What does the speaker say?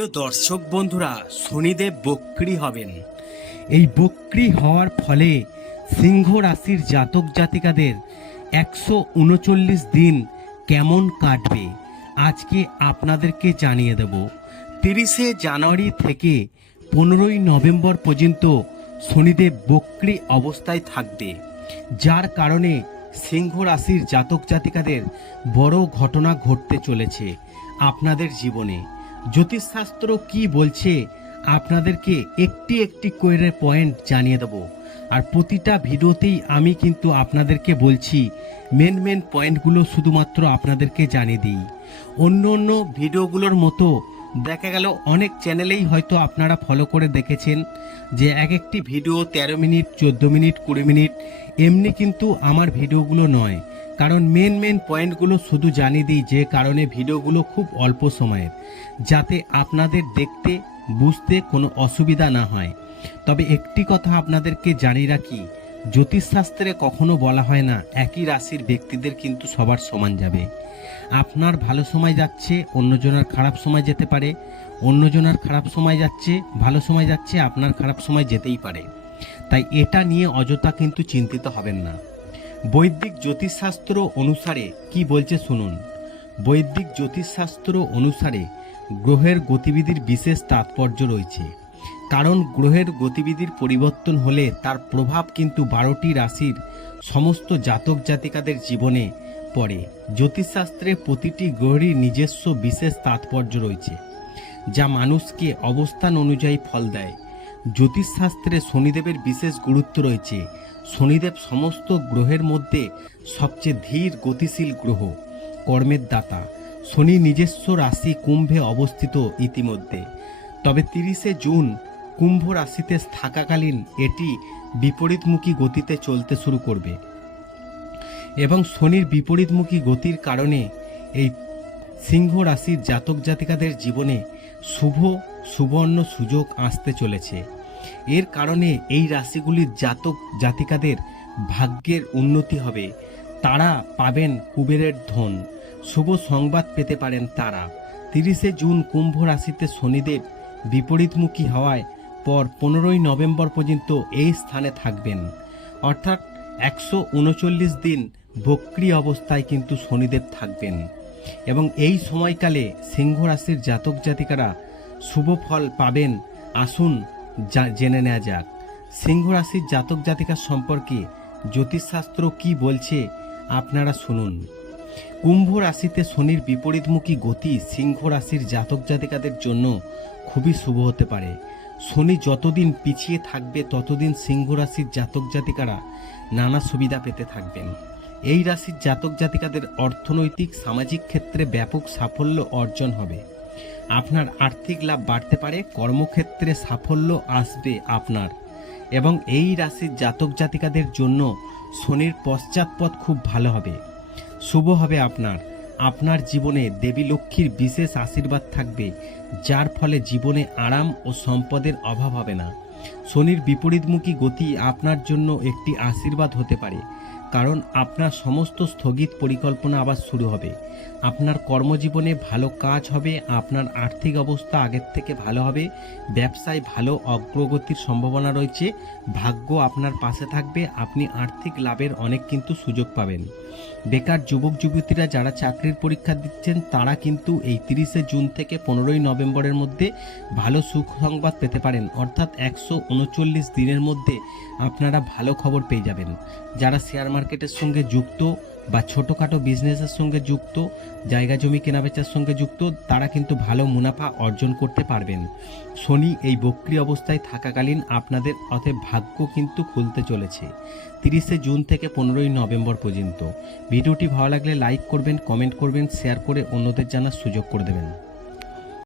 প্রিয় দর্শক বন্ধুরা, শনিদেব বক্রি হবেন। এই বক্রি হওয়ার ফলে সিংহ রাশির জাতক জাতিকাদের একশো উনচল্লিশ দিন কেমন কাটবে, আজকে আপনাদেরকে জানিয়ে দেব। তিরিশে জানুয়ারি থেকে পনেরোই নভেম্বর পর্যন্ত শনিদেব বক্রি অবস্থায় থাকবে, যার কারণে সিংহ রাশির জাতক জাতিকাদের বড় ঘটনা ঘটতে চলেছে আপনাদের জীবনে। জ্যোতিষশাস্ত্র কি বলছে, আপনাদেরকে একটি একটি করে পয়েন্ট জানিয়ে দেব। আর প্রতিটা ভিডিওতেই আমি কিন্তু আপনাদেরকে বলছি মেন মেন পয়েন্টগুলো শুধুমাত্র আপনাদেরকে জানিয়ে দিই। অন্য অন্য ভিডিওগুলোর মতো দেখা গেল অনেক চ্যানেলেই হয়তো আপনারা ফলো করে দেখেছেন, যে এক একটি ভিডিও তেরো মিনিট, চোদ্দ মিনিট, কুড়ি মিনিট, এমনি কিন্তু আমার ভিডিওগুলো নয়। কারণ মেন মেন পয়েন্টগুলো শুধু জানিয়ে দিই যে কারণে ভিডিওগুলো খুব অল্প সময়ের, যাতে আপনাদের দেখতে, বুঝতে কোনো অসুবিধা না হয়। তবে একটি কথা আপনাদেরকে জানিয়ে রাখি, জ্যোতিষশাস্ত্রে কখনো বলা হয় না, একই রাশির ব্যক্তিদের কিন্তু সবার সমান যাবে। আপনার ভালো সময় যাচ্ছে, অন্যজনের খারাপ সময় যেতে পারে, অন্যজনের খারাপ সময় যাচ্ছে, ভালো সময় যাচ্ছে, আপনার খারাপ সময় যেতেই পারে। তাই এটা নিয়ে অযথা কিন্তু চিন্তিত হবেন না। বৈদিক জ্যোতিষশাস্ত্র অনুসারে কি বলছে শুনুন। বৈদিক জ্যোতিষশাস্ত্র অনুসারে গ্রহের গতিবিধির বিশেষ তাৎপর্য রয়েছে। কারণ গ্রহের গতিবিধির পরিবর্তন হলে তার প্রভাব কিন্তু বারোটি রাশির সমস্ত জাতক জাতিকাদের জীবনে পড়ে। জ্যোতিষশাস্ত্রে প্রতিটি গ্রহেরই নিজস্ব বিশেষ তাৎপর্য রয়েছে, যা মানুষকে অবস্থান অনুযায়ী ফল দেয়। জ্যোতিষশাস্ত্রে শনিদেবের বিশেষ গুরুত্ব রয়েছে। শনিদেব সমস্ত গ্রহের মধ্যে সবচেয়ে ধীর, গতিশীল গ্রহ, কর্মের দাতা। শনি নিজস্ব রাশি কুম্ভে অবস্থিত ইতিমধ্যে। তবে তিরিশে জুন কুম্ভ রাশিতে থাকাকালীন এটি বিপরীতমুখী গতিতে চলতে শুরু করবে। এবং শনির বিপরীতমুখী গতির কারণে এই সিংহ রাশির জাতক জাতিকাদের জীবনে শুভ, সুবর্ণ সুযোগ আসতে চলেছে। এর কারণে এই রাশিগুলির জাতক জাতিকাদের ভাগ্যের উন্নতি হবে। তারা পাবেন কুবেরের ধন। শুভ সংবাদ পেতে পারেন তারা। তিরিশে জুন কুম্ভ রাশিতে শনিদেব বিপরীতমুখী হওয়ায় পর পনেরোই নভেম্বর পর্যন্ত এই স্থানে থাকবেন। অর্থাৎ একশো উনচল্লিশ দিন বক্রি অবস্থায় কিন্তু শনিদেব থাকবেন। এবং এই সময়কালে সিংহ রাশির জাতক জাতিকারা শুভ ফল পাবেন। আসুন জেনে নেওয়া যাক। সিংহ রাশির জাতক জাতিকার সম্পর্কে জ্যোতিষশাস্ত্র কি বলছে আপনারা শুনুন। কুম্ভ রাশিতে শনির বিপরীতমুখী গতি সিংহ রাশির জাতক জাতিকাদের জন্য খুবই শুভ হতে পারে। শনি যতদিন পিছিয়ে থাকবে, ততদিন সিংহ রাশির জাতক জাতিকারা নানা সুবিধা পেতে থাকবেন। এই রাশির জাতক জাতিকাদের অর্থনৈতিক, সামাজিক ক্ষেত্রে ব্যাপক সাফল্য অর্জন হবে। আপনার আর্থিক লাভ বাড়তে পারে, কর্মক্ষেত্রে সাফল্য আসবে আপনার। এবং এই রাশির জাতক জাতিকাদের জন্য শনির পশ্চাৎপদ খুব ভালো হবে। শুভ হবে আপনার। আপনার জীবনে দেবী লক্ষ্মীর বিশেষ আশীর্বাদ থাকবে, যার ফলে জীবনে আরাম ও সম্পদের অভাব হবে না। শনির বিপরীতমুখী গতি আপনার জন্য একটি আশীর্বাদ হতে পারে। কারণ আপনার সমস্ত স্থগিত পরিকল্পনা আবার শুরু হবে। আপনার কর্মজীবনে ভালো কাজ হবে, আপনার আর্থিক অবস্থা আগের থেকে ভালো হবে, ব্যবসায় ভালো অগ্রগতির সম্ভাবনা রয়েছে, ভাগ্য আপনার পাশে থাকবে, আপনি আর্থিক লাভের অনেক কিন্তু সুযোগ পাবেন। বেকার যুবক যুবতীরা যারা চাকরির পরীক্ষা দিচ্ছেন, তারা কিন্তু এই তিরিশে জুন থেকে পনেরোই নভেম্বরের মধ্যে ভালো সুসংবাদ পেতে পারেন। অর্থাৎ একশো উনচল্লিশ দিনের মধ্যে আপনারা ভালো খবর পেয়ে যাবেন। যারা শেয়ার মার্কেটের সঙ্গে যুক্ত বা ছোটোখাটো বিজনেসের সঙ্গে যুক্ত, জায়গা জমি কেনাবেচার সঙ্গে যুক্ত, তারা কিন্তু ভালো মুনাফা অর্জন করতে পারবেন। শনি এই বক্রি অবস্থায় থাকাকালীন আপনাদের অতএব ভাগ্য কিন্তু খুলতে চলেছে। তিরিশে জুন থেকে পনেরোই নভেম্বর পর্যন্ত। ভিডিওটি ভালো লাগলে লাইক করবেন, কমেন্ট করবেন, শেয়ার করে অন্যদের জানার সুযোগ করে দেবেন।